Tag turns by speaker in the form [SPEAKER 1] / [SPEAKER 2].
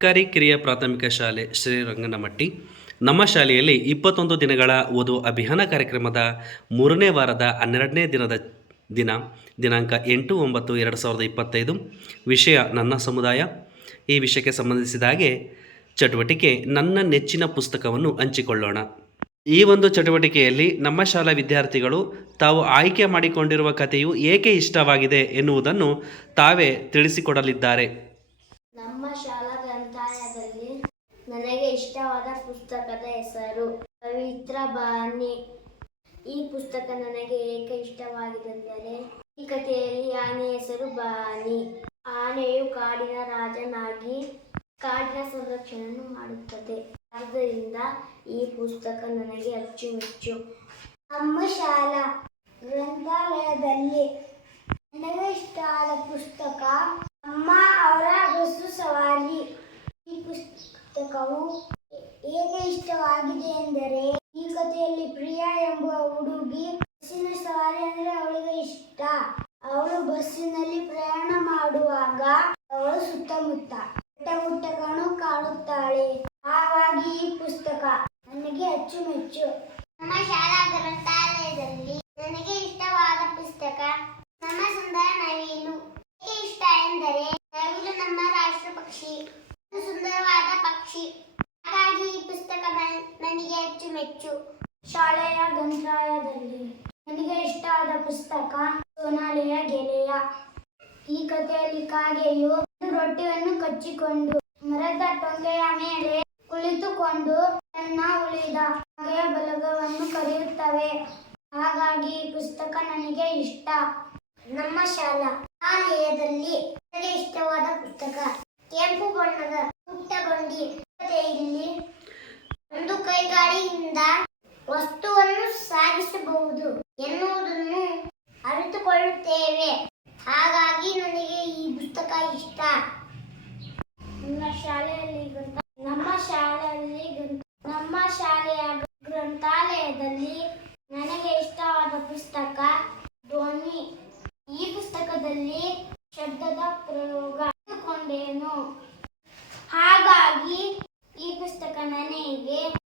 [SPEAKER 1] ಸರ್ಕಾರಿ ಕಿರಿಯ ಪ್ರಾಥಮಿಕ ಶಾಲೆ ಶ್ರೀರಂಗನಮಟ್ಟಿ. ನಮ್ಮ ಶಾಲೆಯಲ್ಲಿ ಇಪ್ಪತ್ತೊಂದು ದಿನಗಳ ಓದು ಅಭಿಯಾನ ಕಾರ್ಯಕ್ರಮದ ಮೂರನೇ ವಾರದ ಹನ್ನೆರಡನೇ ದಿನದ ದಿನ, ದಿನಾಂಕ ಎಂಟು ಒಂಬತ್ತು ಎರಡು ಸಾವಿರದ ಇಪ್ಪತ್ತೈದು. ವಿಷಯ ನನ್ನ ಸಮುದಾಯ. ಈ ವಿಷಯಕ್ಕೆ ಸಂಬಂಧಿಸಿದ ಹಾಗೆ ಚಟುವಟಿಕೆ ನನ್ನ ನೆಚ್ಚಿನ ಪುಸ್ತಕವನ್ನು ಹಂಚಿಕೊಳ್ಳೋಣ. ಈ ಒಂದು ಚಟುವಟಿಕೆಯಲ್ಲಿ ನಮ್ಮ ಶಾಲಾ ವಿದ್ಯಾರ್ಥಿಗಳು ತಾವು ಆಯ್ಕೆ ಮಾಡಿಕೊಂಡಿರುವ ಕಥೆಯು ಏಕೆ ಇಷ್ಟವಾಗಿದೆ ಎನ್ನುವುದನ್ನು ತಾವೇ ತಿಳಿಸಿಕೊಡಲಿದ್ದಾರೆ
[SPEAKER 2] ನಮ್ಮ ಶಾಲಾ ಗ್ರಂಥಾಲಯದಲ್ಲಿ ನನಗೆ ಇಷ್ಟವಾದ ಪುಸ್ತಕದ ಹೆಸರು ಪವಿತ್ರ ಬಾನಿ ಈ ಪುಸ್ತಕ ನನಗೆ ಏಕೆ ಇಷ್ಟವಾಗಿದೆಂದರೆ, ಈ ಕಥೆಯಲ್ಲಿ ಆನೆ ಹೆಸರು ಬಾನಿ ಆನೆಯು ಕಾಡಿನ ರಾಜನಾಗಿ ಕಾಡಿನ ಸಂರಕ್ಷಣೆಯನ್ನು ಮಾಡುತ್ತದೆ. ಆದ್ದರಿಂದ ಈ ಪುಸ್ತಕ ನನಗೆ ಅಚ್ಚುಮೆಚ್ಚು. ನಮ್ಮ ಶಾಲಾ ಗ್ರಂಥಾಲಯದಲ್ಲಿ ನನಗೆ ಇಷ್ಟ ಆದ ಪುಸ್ತಕ ಅಮ್ಮ ಅವರ ಬಸ್ಸು ಸವಾರಿ ಈ ಪುಸ್ತಕವು ಏಕೆ ಇಷ್ಟವಾಗಿದೆ ಎಂದರೆ ಈ ಕಥೆಯಲ್ಲಿ ಪ್ರಿಯಾ ಎಂಬ ಹುಡುಗಿ ಬಸ್ಸಿನ ಸವಾರಿ ಅಂದ್ರೆ ಅವಳಿಗೆ ಇಷ್ಟ. ಅವಳು ಬಸ್ಸಿನಲ್ಲಿ ಪ್ರಯಾಣ ಮಾಡುವಾಗ ಅವಳು ಸುತ್ತಮುತ್ತ ಬೆಟ್ಟಗುಡ್ಡಗಳನ್ನು ಕಾಣುತ್ತಾಳೆ. ಹಾಗಾಗಿ ಈ ಪುಸ್ತಕ ನನಗೆ ಅಚ್ಚುಮೆಚ್ಚು. ನಮ್ಮ ಶಾಲಾ ಗ್ರಂಥಾಲಯದಲ್ಲಿ ನನಗೆ ಇಷ್ಟವಾದ ಪುಸ್ತಕ ನಮ್ಮ ಸುಂದರ ನವಿಲು ಏಕೆ ಇಷ್ಟ ಎಂದರೆ ನವಿಲು ನಮ್ಮ ರಾಷ್ಟ್ರ ಪಕ್ಷಿ ಇದು ಸುಂದರವಾದ ಪಕ್ಷಿ ಹಾಗಾಗಿ ಈ ಪುಸ್ತಕ ನನ್- ಅಚ್ಚುಮೆಚ್ಚು ಶಾಲೆಯ ಗ್ರಂಥಾಲಯದಲ್ಲಿ ನನಗೆ ಇಷ್ಟ ಆದ ಪುಸ್ತಕ ಸೋನಾಲಿಯ ಗೆಳೆಯ ಈ ಕಥೆಯಲ್ಲಿ ಕಾಗೆಯು ರೊಟ್ಟಿಯನ್ನು ಕಚ್ಚಿಕೊಂಡು ಮರದ ಟೊಂಗೆಯ ಮೇಲೆ ಕುಳಿತುಕೊಂಡು ತನ್ನ ಉಳಿದ ಕಾಗೆಯ ಬಲಗವನ್ನು ಕರೆಯುತ್ತವೆ. ಹಾಗಾಗಿ ಈ ಪುಸ್ತಕ ನನಗೆ ಇಷ್ಟ. ನಮ್ಮ ಶಾಲಾ ಶಾಲೆಯದಲ್ಲಿ ನನಗೆ ಇಷ್ಟವಾದ ಪುಸ್ತಕ. ಕೆಂಪು ಬಣ್ಣದ ಪುಟ್ಟಗೊಂಡಿ ಇಲ್ಲಿ ಒಂದು ವಸ್ತುವನ್ನು ಸಾಗಿಸಬಹುದು ಎನ್ನುವುದನ್ನು ಅರಿತುಕೊಳ್ಳುತ್ತೇವೆ. ಹಾಗಾಗಿ ನನಗೆ ಈ ಪುಸ್ತಕ ಇಷ್ಟ. ನಮ್ಮ ಶಾಲೆಯಲ್ಲಿ ನಮ್ಮ ಶಾಲೆಯಲ್ಲಿ ನಮ್ಮ ಶಾಲೆಯ ಗ್ರಂಥಾಲಯದಲ್ಲಿ ನನಗೆ ಇಷ್ಟವಾದ ಪುಸ್ತಕ ಧ್ವನಿ. ಈ ಪುಸ್ತಕದಲ್ಲಿ ಶಬ್ದದ ಪ್ರಯೋಗ ಹಾಗಾಗಿ ಈ ಪುಸ್ತಕ ನನಗೆ